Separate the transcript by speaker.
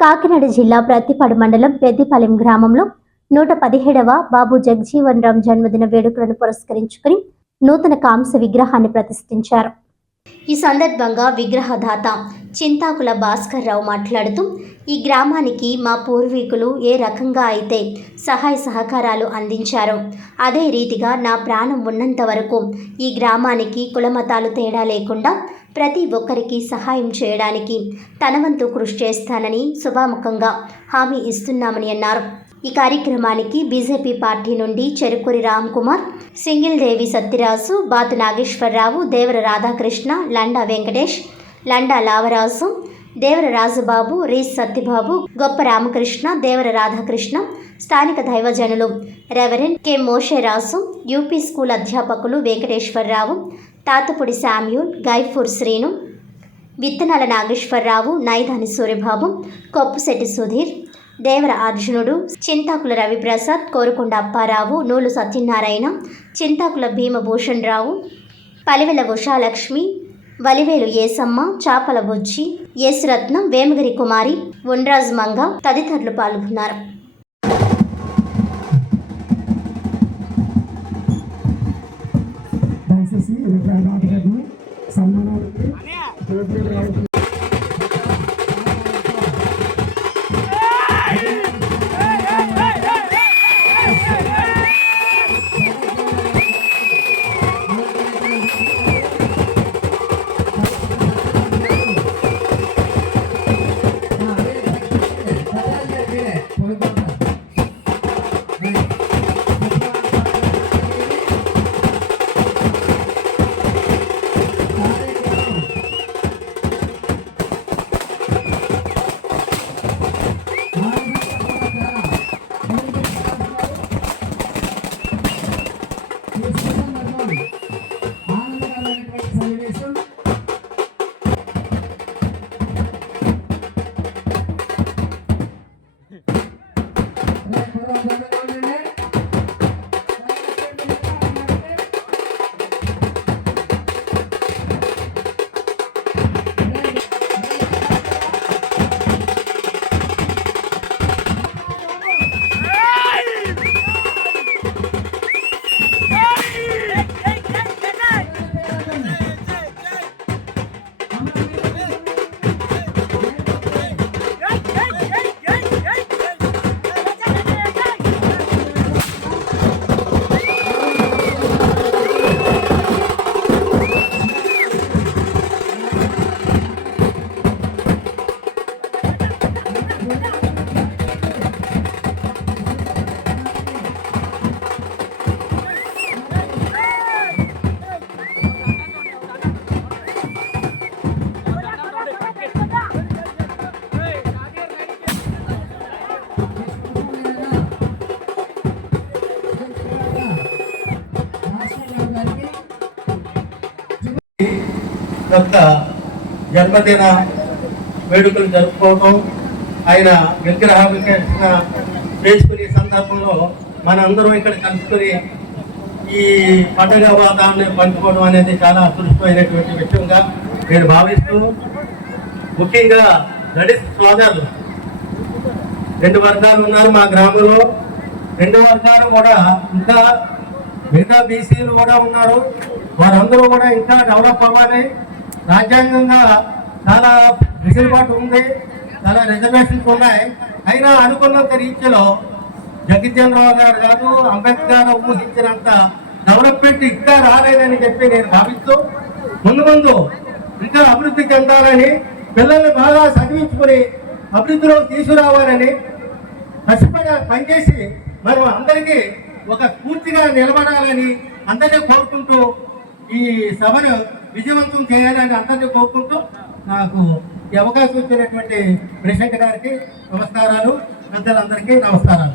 Speaker 1: కాకినాడ జిల్లా ప్రత్తిపాడు మండలం పెద్దిపాలెం గ్రామంలో నూట పదిహేడవ బాబు జగజీవన్ రామ్ జన్మదిన వేడుకలను పురస్కరించుకుని నూతన కాంస విగ్రహాన్ని ప్రతిష్ఠించారు. ఈ సందర్భంగా విగ్రహదాత చింతాకుల భాస్కర్ రావు మాట్లాడుతూ ఈ గ్రామానికి మా పూర్వీకులు ఏ రకంగా అయితే సహాయ సహకారాలు అందించారో అదే రీతిగా నా ప్రాణం ఉన్నంత వరకు ఈ గ్రామానికి కులమతాలు తేడా లేకుండా ప్రతి ఒక్కరికి సహాయం చేయడానికి తన వంతు కృషి చేస్తానని శుభాముఖంగా హామీ ఇస్తున్నామని అన్నారు. ఈ కార్యక్రమానికి బీజేపీ పార్టీ నుండి చెరుకూరి రామ్ కుమార్ సింగిల్ దేవి సత్యరాజు బాతు నాగేశ్వరరావు దేవర రాధాకృష్ణ లండా వెంకటేష్ లండా లావరాజు దేవర రాజుబాబు రీస్ సత్యబాబు గొప్ప రామకృష్ణ దేవర రాధాకృష్ణ స్థానిక దైవజనులు reverend K Mosheraju UP school అధ్యాపకులు వెంకటేశ్వరరావు తాతపుడి శామ్యూల్ గైఫూర్ శ్రీను విత్తనాల నాగేశ్వరరావు నైదాని సూర్యబాబు కొప్పుశెట్టి సుధీర్ దేవర అర్జునుడు చింతాకుల రవిప్రసాద్ కోరుకొండ అప్పారావు నూలు సత్యనారాయణ చింతాకుల భీమభూషణ్ రావు పలివెల ఉషాలక్ష్మి వలివేలు ఏసమ్మ చాపల బుజ్జి యేసురత్నం వేమగిరి కుమారి ఉండ్రాజ్ మంగ తదితరులు పాల్గొన్నారు.
Speaker 2: డాక్టర్ గారిని సన్మానానికి Thank you.
Speaker 3: యొక్క జన్మదిన వేడుకలు జరుపుకోవటం ఆయన విగ్రహావిష్కరణ చేసుకునే సందర్భంలో మనందరం ఇక్కడ కలుసుకొని ఈ పండుగ వాతావరణాన్ని పంచుకోవడం అనేది చాలా అదృష్టమైనటువంటి విషయంగా నేను భావిస్తూ ముఖ్యంగా దళిత సోదరులు. రెండు వర్గాలు ఉన్నారు మా గ్రామంలో. రెండు వర్గాలు కూడా ఇంకా మిగతా బీసీలు కూడా ఉన్నారు. వారందరూ కూడా ఇంకా డెవలప్ అవ్వాలి. రాజ్యాంగంగా చాలా వెసులుబాటు ఉంది చాలా రిజర్వేషన్స్ ఉన్నాయి. అయినా అనుకున్నంత రీతిలో జగజ్జనరావు గారు కాదు అంబేద్కర్ ఊహించినంత డెవలప్మెంట్ ఇంకా రాలేదని చెప్పి నేను భావిస్తూ ముందు ముందు ఇంకా అభివృద్ధి చెందాలని పిల్లల్ని బాగా చదివించుకుని అభివృద్ధిలో తీసుకురావాలని కష్టపడి పనిచేసి మనం అందరికీ ఒక స్ఫూర్తిగా నిలబడాలని అందరినీ కోరుకుంటూ ఈ సభను విజయవంతం చేయాలని అందరినీ కోరుకుంటూ నాకు ఈ అవకాశం ఇచ్చినటువంటి ప్రెసిడెంట్ గారికి నమస్కారాలు. పెద్దలందరికీ నమస్కారాలు.